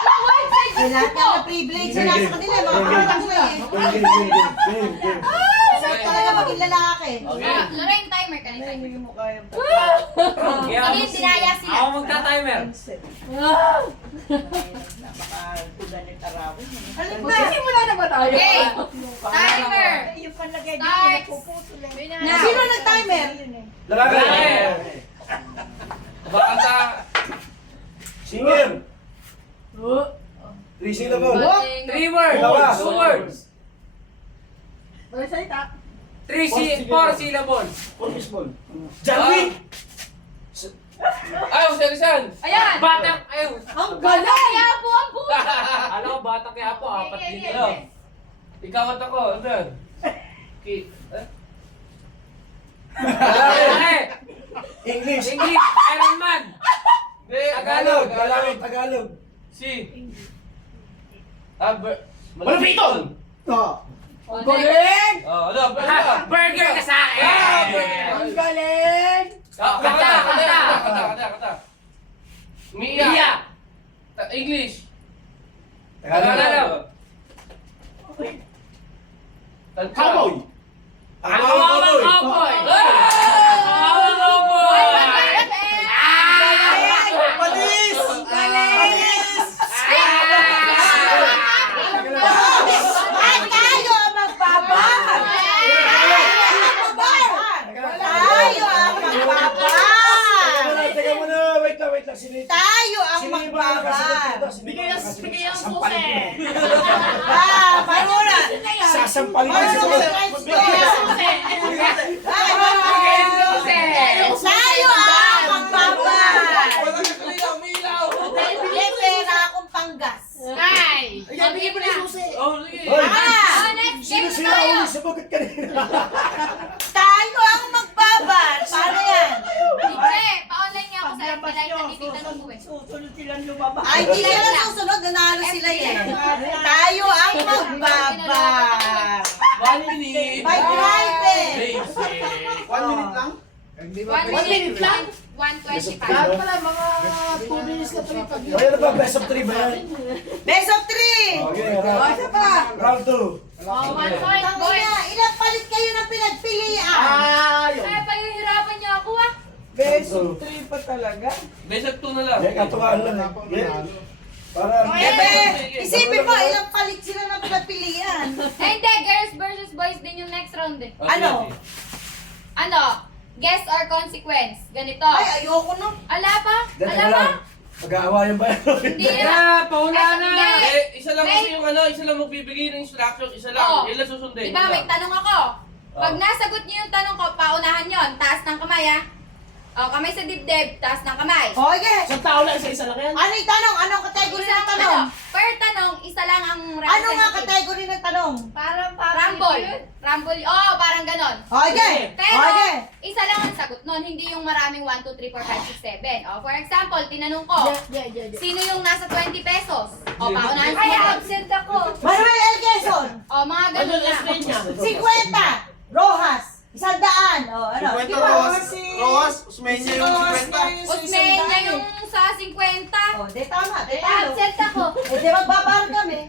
Ay, lahat nga na privilege na nasa kanila. Mga kapatang mo eh. Sarap talaga maging lalaki. Lorraine, timer ka na timer. Hindi mo kaya. Sige, dinaya sila. Ako magta-timer. Napaka-tugan ng tarawin. Simula na ba tayo? Okay. Timer. Yung panlagay dito, Starts. nagpuputol eh. Sino nag-timer? Lalaki! Baka sa... Singer! 3 syllable! 3 words! Dalawa. 2 words! Salita. 4 syllables! Janwi! Ayaw, serisan! Ayan. Batang, ayaw! Ang galing! Kaya po ang puto. Alam ko, batang kaya po, 4 din Yeah. nila. Ikaw at ako, ano? English! English, Iron Man! Tagalog! Tagalog! Si... Malupiton! Ang galing! Ano? Burger ka sa akin! Ang galing! Kata! Mia! English! Tagalog! Cowboy! Awawang cowboy! Awawang cowboy! Palis! Ay, tayo ang magbabar! Tayo ang magbabar! Teka muna! Wait lang! Tayo ang magbabar! Bigay ang susi! Maruna! Sasampalin Maruna ko sa sa rights ko! Tayo ang magbabar! May pera akong panggas. Ay. Bigyan mo na yung susi! Oh, sige! Hoy! Ah, next Sino game sila na tayo. uli sa bagat kanina? Tayo ang magbabar! Paano yan? Che, pa-online nga ako sa FB Live. Natitignan mo eh. Susunod silang lumabas. Ay, hindi sila nasusunod. Nanalo sila eh. Tayo ang magbabar! 1 minute! By driving! Lazy! 1 minute lang? 1 minute lang. 1:25. Lahat pala, mga 2 minutes na pala pag Ay, ano ba? Best of 3 ba yan? Best of 3! Okay, Isa pa! round 2. Oh, 1 point, Tangina, boys. ilang palit kayo ng pinagpilian? Ay, pahihirapan niyo ako ah. Best of 3 pa talaga. Best of 2 na lang. Yan, katuwaan lang. Yan. Para... Isipin mo, ilang palit sila ng pinagpilian? Eh, hindi. Girls versus boys din yung next round eh. Ano? Ano? Guess or consequence. Ganito. Ay, ayoko no. Ala pa? Teka Ala pa? lang. Mag-aawayan ba yan? Hindi na. Yeah, pauna na! Hindi. Isa lang kasi yung ano, isa lang magbibigay ng instruction, isa lang. Oo. Yan lang susundin. Diba, may tanong ako. Pag nasagot niyo yung tanong ko, paunahan yon. Taas ng kamay ah. O, kamay sa dibdib, taas ng kamay. Okay. Isang tao lang, isa lang yan. Ano yung tanong? Anong category ng tanong? Per tanong, isa lang ang Ano nga representative. category ng tanong? Parang Rumble. Rumble. Oh, parang ganon. Okay. Pero, Okay. isa lang ang sagot nun, hindi yung maraming 1, 2, 3, 4, 5, 6, 7. O, for example, tinanong ko, sino yung nasa 20 pesos? O, paunahan Ay, siya. Absent ako. Manuel L. Quezon. O, mga ganun lang. 50. Rojas. 100. O, ano? Sige pa. Rojas, Usmeña yung 50. Usmeña yung sa 50. O, di tama. Di Eh, talo. absent ako. Eh, di magbabar kami.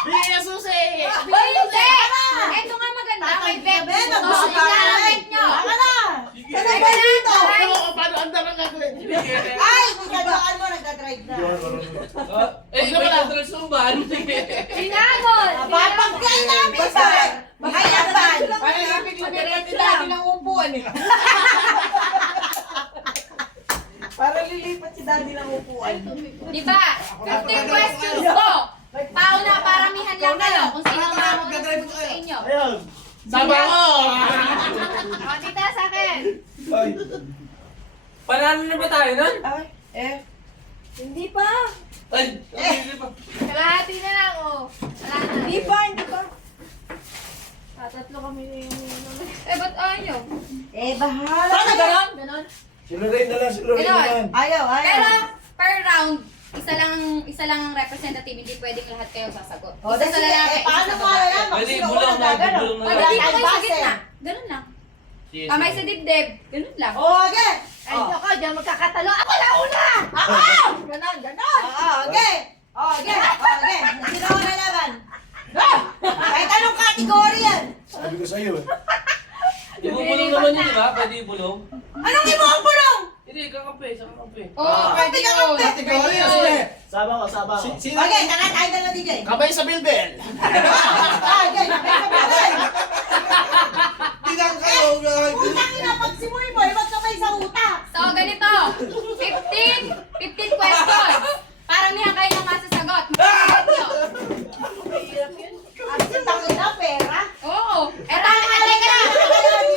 Bigyan yung susi! Hoy, hindi! Ito nga maganda, may bet Ben, dito. magbabar Yung kami. bet nyo. Tama na. Ano ba dito? Paano ang darang gagawin? Ay, kung gagawin mo, nagdadrive na. Iba yung control sumban. Sinagol! Papagkay namin sa Hayaban. Parang ibig lumipat si daddy ng upuan eh. Para lilipat si daddy ng upuan. Diba? 15 questions ko. Pauna, paramihan lang kayo kung sino ang makakulit sa inyo. Ayun. Sama ko! O, tita sa akin. Ay. Panalo na ba tayo nun? Hindi pa. Ay, hindi pa. Kalahati na lang, oh. Wala na. Hindi pa. Tatlo kami yung... Eh, ba't ayaw? Eh, bahala. Paano ganon? Ganon? Si Lorraine na lang, si Lorraine Ganon. naman. Ayaw. Pero, per round, isa lang ang representative, hindi pwedeng lahat kayo sasagot. O, Isa sa sige. lalaki, Eh, paano isa sa mo babae. alam? Pwede, Sino bulong unang na, gagano? bulong na. Pag Wala hindi ko tayong kayo sa base. gitna, ganun lang. Sige, Kamay sige. sa dibdib, ganun lang. O, okay. Ay, ako, diyan magkakatalo. Ako na una! Ako! Ganon, ganon. ba? Pwede ibulong? Anong ibubulong? Hindi, kakampi, sa kakampi. Oo, pwede yun. Pwede yun. Sama ko. Okay, tayo dalawa DJ. Kabay sa bilbil. Okay, nakakabay. Tinang kayo. Utang ina, pagsimuli mo, magkabay sa utak. So, ganito. 15 questions. Parang niya kayo ng masasagot. Utang ina, pera. Oo. Eto, teka lang.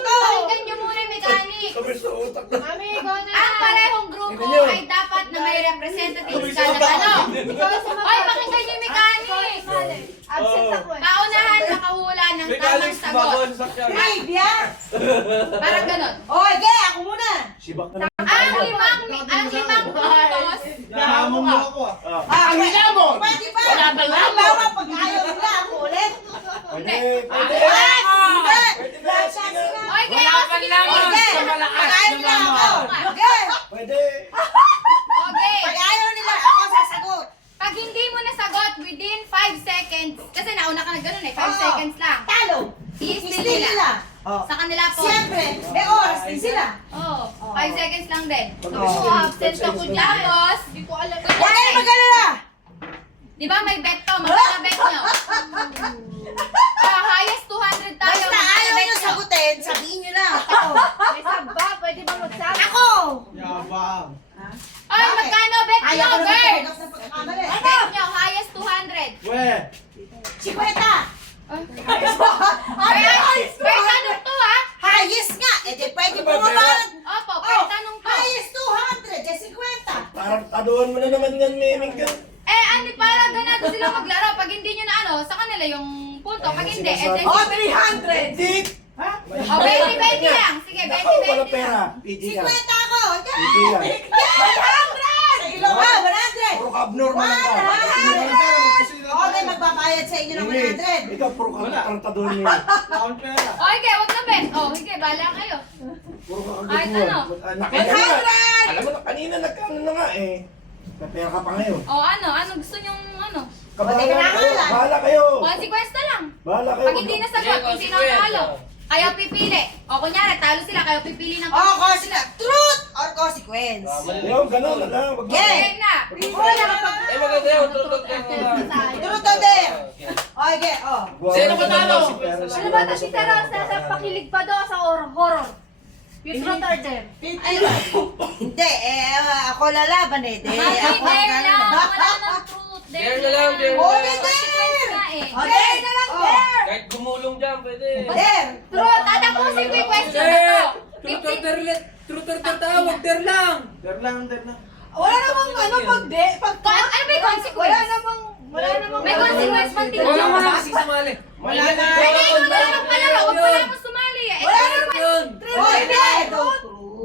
Pakinggan nyo muna yung mechanic. Kami sa utak na. Ang parehong grupo ay dapat na may representative sa tanong. Ay, pakinggan nyo yung mechanic. Absent ako eh. Paunahan makahula ng tamang Mechanics, gumagawa sagot. sa sakyan. Babe, yan. Parang ganon. Okay, ako muna. Sibak na lang. Ang limang puntos, Nahamon mo ako ah. Ang hinamon! Pwede ba? Wala bang hamon? Halimbawa, pag ayaw nila, ako ulit. Pwede. Hindi. Oy, kaya ako sige Okay. Pag ayaw nila, ako. Okay. Pwede. Okay. Pag ayaw nila, ako sasagot. Pag hindi mo nasagot within 5 seconds, kasi nauna ka na ganun eh, 5 Oo. seconds lang. Talo. I-steal Steal nila. nila. Oh. Sa kanila po. Siyempre, may oras din sila. Oo. 5 seconds lang din. Oo. Absent ako dyan. Tapos, hindi ko alam. Huwag kayo mag-alala. Di ba may bet to? Magkaka-bet nyo. Highest 200 tayo. Basta ayaw Magkaka-bet nyo nyo. sagutin, sabihin nyo na. May saba, pwede bang magsabi? Ako! Yabang. Oy, magkano bet nyo, Ayaw ko na girls? magpapagas ng pagkakamali. Bet nyo, highest 200. We. 50! Per tanong to ha? Highest nga! Eh di pwede Ano ba, bumaba. pera? Opo, per tanong to. Highest 200, eh 50. Parang taduhan mo na naman yan, Miming ka. Ano, para ganado sila maglaro. Pag hindi nyo na ano, sa kanila yung punto. Pag hindi, eh then... Oh, 300! Dik! Oh, 20-20 lang. Sige, Nakaw, wala 20-20 pera. lang. PD 50 ka. ako! PD ka. 100! Sa ilong ka, 100! Puro ka abnormal lang ka. 100! Okay, magbabayad sa inyo ng Hindi. 100. Ikaw, puro ka parang taduhan mo. Naon pera. Oh, okay, wag na bet. Oh, sige, bala kayo. Puro ka Ay, kagatuhan. ano? Alam mo na, kanina nagkano na nga eh. May pera ka pa ngayon. Oh, ano gusto nyong ano? Bahala Pati kayo. kinakalan. Bahala kayo. Consequence na lang. Bahala kayo. Pag hindi nasagot, kung sino ang talo. Kayo pipili. O, kunyari, talo sila, kayo pipili ng Oh, truth or consequence? Yung gano'n na lang. Wag mo. Yeah. Game na. Eh, maganda yun. Tutog ka na. Truth or dare? Okay, oh. Sino ba talo? Ano ba ito si Teros nasa pakilig pa daw sa horror? Yung truth or dare? Hindi, ako lalaban eh. Di, Mami, ako dare lang. ganun. Wala nang truth. Dare na lang, dare na Oh, lang. Consequence nga eh. Oh, dare na lang, dare! Kahit gumulong dyan, pwede. Dare! Truth. Tatapusin ko yung question na to. 50. Truth or dare tawag, dare lang. Der lang. Wala namang ano pag Ano ba yung consequence? wala namang May consequence man tingnan Wala mo. mo na kasi sumali. Wala na. Pwede ikaw na lang magpalaro. Huwag mo lang sumali eh. Wala Ikaw naman. Yun. Oh, hindi!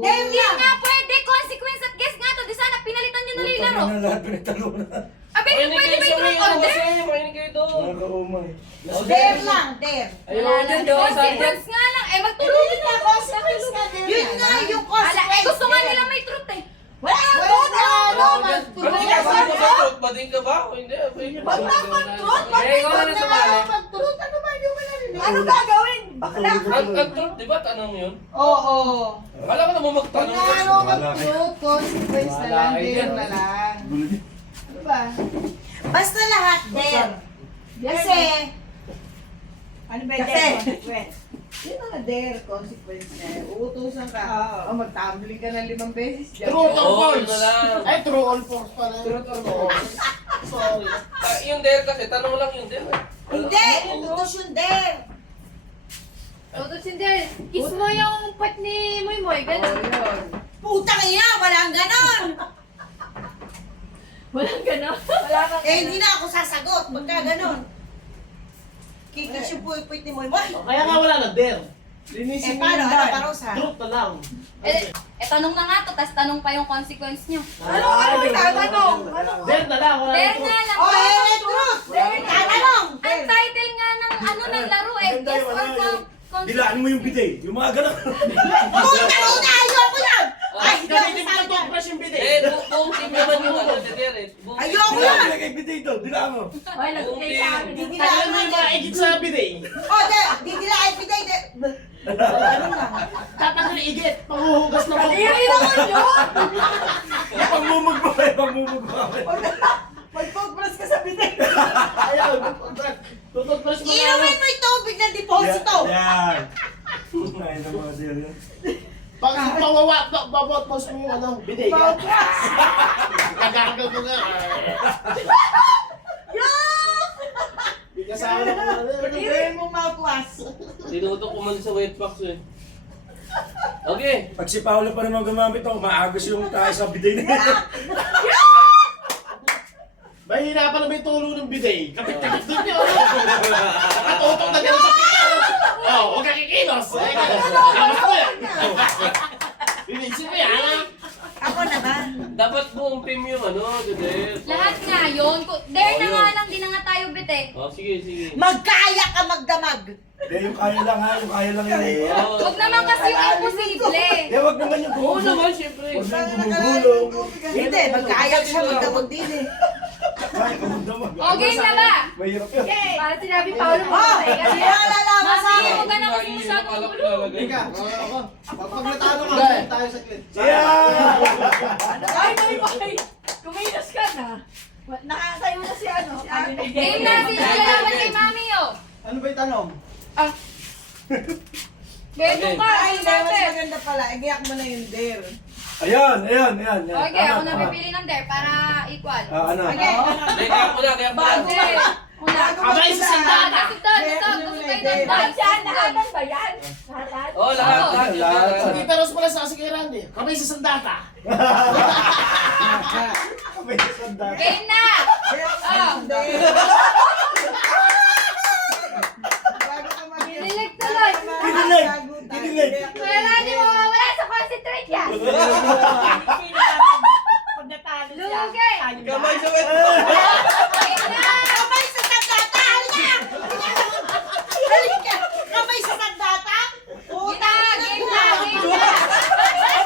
Dare Hindi lang! nga pwede. Consequence at guess nga to. Di sana pinalitan nyo na lang yung laro. Putang ina, lahat pinagtalo na. Abe, Makinig pwede kayo ba sa yung truth mga or dare? kasi, makinig kayo doon. Nakakaumay. Dare lang, dare! Consequence nga lang. Eh, magtulungan na. Consequence nga, dare. Yun nga yung consequence. Eh, gusto nga nila may truth eh. Wala nang truth! Ano? Ano ka ba? Truth? Bading ka ba? O hindi? Wag na mag-truth! Eh, ikaw na sumali. Mag-truth! Ano ba? Hindi mo narinig. Ano gagawin? Bakla! Ang truth, di ba? Tanong yun? Oo. Akala ko na mo magtanong. Ano mag-truth? Consequence na lang, dare na lang. Ano ba? Basta lahat, dare. Kasi, Ano ba Kasi- yung consequence? yung mga dare, consequence na, uutusan ka. Oo. Magtumbling ka na 5 beses. True or Oo, false? yun na lang. Ay, true or false pala. Truth or false? Sorry. Yung dare kasi, tanong lang yung dare. Hindi! Utos yung dare. Tutos hindi. Kiss mo yung puwet ni Moy Moy. Ganun. Putang ina, walang ganon. Walang ganun. Wala kang Eh, hindi na ako sasagot. Pagka ganon. Kikis yung puwit ni Moy Moy. Kaya nga wala na der. Eh, Linisin mo paano? yung Ano, dime. parusa? Truth na lang. Tanong na nga to, tas tanong pa yung consequence nyo. Ano itatanong? Der na lang. Wala Dare na nga lang. Oh, truth! Tatanong! Ang title nga ng ano ng laro eh, Maganda guess yung or ano, yung- consequence. Dilaan mo yung bidet. Yung mga gano'n. Putang ina, ayoko yan! Ay, hindi ako Hindi mo sasali ito dyan. press yung bidet. Eh, buong team naman yung ano, dare eh. Buong team. Ayoko Dilaan yan! mo yung bidet ito. Dilaan mo. Ay, nagkikay sa amin. Hindi Tagal mo yung mga igit sa bidet. Oh, di nila everyday. Dapat na igit. Panghuhugas na po. Iri naman yun! Pagmumugbahay. Mag-toothbrush ka sa bidet. Ayaw. Tututbrush mo na. Inumin mo yung tubig ng deposito. Yan. Ay, na mga dear yan. Pag babot mo sa mga ano, bidet ka. Gagagal mo nga. Hindi ka sa ano. Inumin mo mouthwash. Tinutok ko man sa wet box eh. Okay. Pag si Paolo pa naman gumamit ako, maagos yung tayo sa bidet na yan. Mahina pa naman yung tulo ng bidet. Kapit-kapit doon yun. Nakatutok na gano'n sa pika. Oh, huwag ka kikilos. Kamas mo yan. Binisip mo yan, ha? Ako na ba? Dapat buong team yung ano, Dede. Lahat nga yun. Dare na nga lang, di na nga tayo bite. Oh, sige, sige. Magkaya ka magdamag. Hindi, yung kaya lang ha, yung kaya lang yun. Oh. Huwag naman kasi yung imposible. Eh, wag naman yung Oo gumugulong. naman, syempre. Wag naman yung gumugulong. Hindi, magkaya siya magdamag din eh. Ay, gumugulong. O, game na ba? Mahirap yun. Para sinabi Paolo mo. Oh! Nalalaman sa Mami, akin. huwag ka na kasi masyadong gulo. Pag natalo ka, tayo sa clip. Yeah! Ay, may. Kumilos ka na. Nakakasayo na si ano. Si Ate. Game na, sino lalaban kay Mami, oh? Ano ba yung tanong? Ah. Beto ka, Ay, hindi, mas sinabi. maganda pala. Igiyak mo na yung dare. Ayan, ayan, ayan. ayan. Okay, ako Tama, na tama. pipili ng dare para equal. Ano? Okay, Hindi, kaya ko na, kaya ko na. bago Okay. pa. Una. Abay, sa sandata. Tusog, gusto kayo ng Lahat boys. yan, lahatan ba yan? Lahat? Oh, lahat, Oo. lahat. Lahat. Hindi, pero sa pala sa si kay Randy. Kamay sa sandata. May sandata. Game na! Oh. Kinilig tuloy. Kinilig! Kinilig! Wala, di mo mawala sa concentrate yan. Pag natalo siya. Lugi! Kamay sa wet Game na! Kamay sa sandata! Halika! Halika! Kamay sa sandata! Puta! Game na! Game na!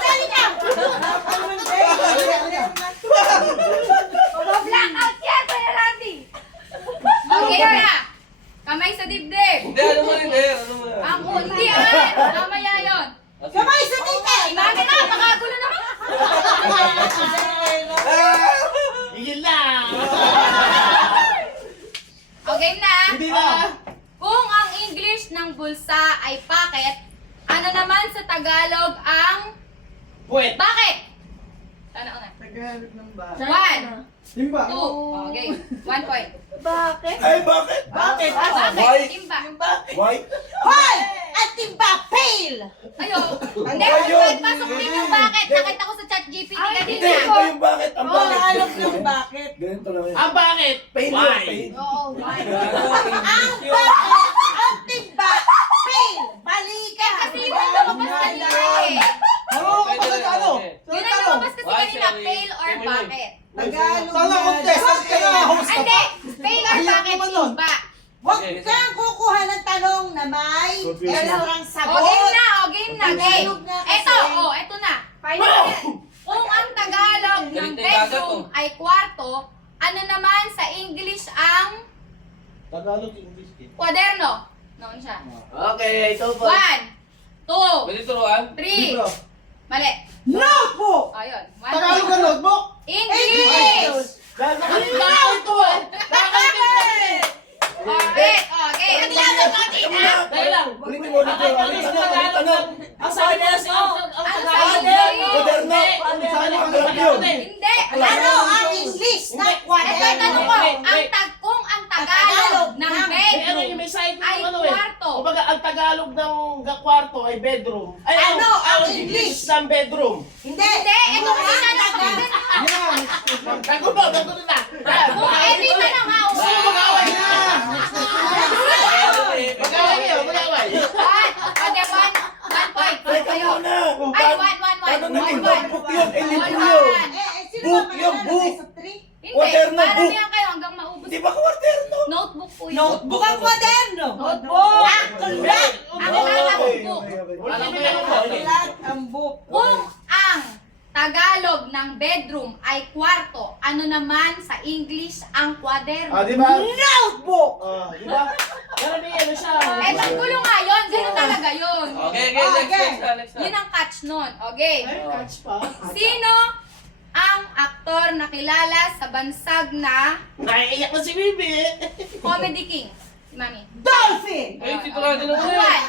Halika! Blackout yan, Kuya Randy. Okay na! Kamay sa dibdib! Hindi, ano mo rin, ano mo na. Ang hindi mamaya yun! Kamay sa tita! Imagine na, makagulo naman! Higil na. O, game na! Hindi na. Kung ang English ng bulsa ay packet, ano naman sa Tagalog ang Puwet. bakit? Sana una. Tagalog ng ba? 1, Timba. 2, okay. 1 point. Bakit? Ay, bakit? Bakit? Bakit? Why? Timba. Why? Hoy! At timba! Fail! Ayo. Hindi, Ayun. pasok din yung bakit. Nakita ko sa chat GPT Hindi, kanina. iba yung bakit. Ang Oh, bakit. naalok yung bakit. Ganito lang yan. Ang bakit? Pain yun, Why? pain. Oo, why? Ang bakit! Ang timba! Fail! Mali ka! Kasi yun ang lumabas kanina eh. Pwede na, ano? Yun ang lumabas kasi Why, kanina, Sherry? fail or Emily. bakit? Tagalog Tala, contestant ka na. Host ka Hindi, pa. fail or Ayaw bakit, naman nun. timba. Huwag kang kukuha ng tanong na may Confusion. dalawang O, sagot. game na, game. Tagalog na kasi. Eto na. Final. Kung ang Tagalog ng Galit na yung dagat, bedroom ay kwarto, ano naman sa English ang Tagalog, English. kwaderno? Noon siya. Okay, ito 1, 2, Pwede turuan? 3. Mali. Notebook! Ayun. Tagalog ka notebook? English! Dahil nakalimutan ito eh. Alright, okay. Dahil lang. Ulitin mo, ulitin mo. Ulitin mo, ulitin mo. Ang sabi nila sa Ano sa English? Moderno. Alam yun. Hindi. Ano ang English na Ito yung tanong ko. Kung ang Tagalog ng May ano bedroom yung may side ay ng ano eh. kwarto. Kumbaga, ang Tagalog ng kwarto ay bedroom. Ay, Ano ang English? ng bedroom. Hindi! Hindi, ito kasi Ang tanong ko. Tagalog. Nagulo na. Kung edi ka na nga, Mag-away na. Mag-away kayo, mag-away. One point. Teka muna. Ay, one. Ano naging One. notebook yun? Eh, libro One. yun. Sino Book ba yung pangalan? book. Sa three? Hindi, Kwaderno, para book. yan kayo hanggang maubos. Di ba kawarterno? Notebook po yun. Notebook ang kwaderno. Notebook. Aklat! Aklat ang Okay, book. okay, okay. Wala kami ganun po. Aklat ang book. Kung ang Tagalog ng bedroom ay kwarto, ano naman sa English ang kwaderno? Ah, di ba? Notebook! Ah, di ba? Pero may ano siya. Eh, tanggulo nga yun. Ganun talaga yun. Okay, next na. Yun ang catch nun. Okay. Ay, catch pa. Sino ang aktor na kilala sa bansag na Naiiyak na si Bibi. Comedy King? Si Mami. Dolphin! Ay, titulado na ko na Uwan.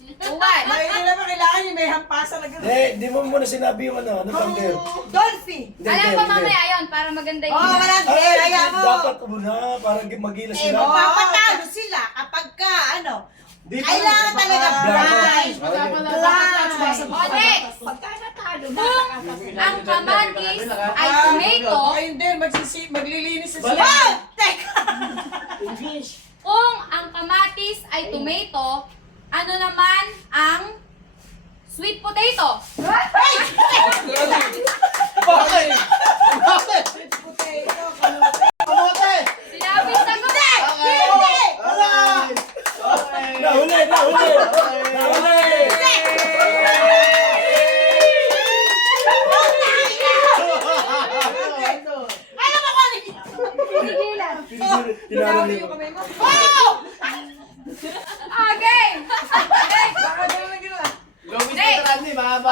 yun. Uwan. Ay, hindi naman kailangan yung may hampasan na gano'n. Hindi mo muna sinabi yung ano bang dare? Dolphin! Alam ko mamaya yun para maganda Oo, yun. wala Ay, dare, kaya mo. dapat muna, para magila Eh, sila. magpapatalo sila kapag ka, ano, Di ba? kailangan talaga blind. O, next. Kung ang kamatis ay tomato, Ayun din, maglilinis sa Wala. sila. Oh, teka! English. kung ang kamatis ay tomato, ano naman ang sweet potato? Bakit? Bakit? Kamote! Sinabi sagot. Hindi! Wala! Nahuli! Ano ba ko niya? Pigilan. Tinalo yung kamay mo. Okay. Baka doon na gano'n. Lobis Next. na ni mahaba.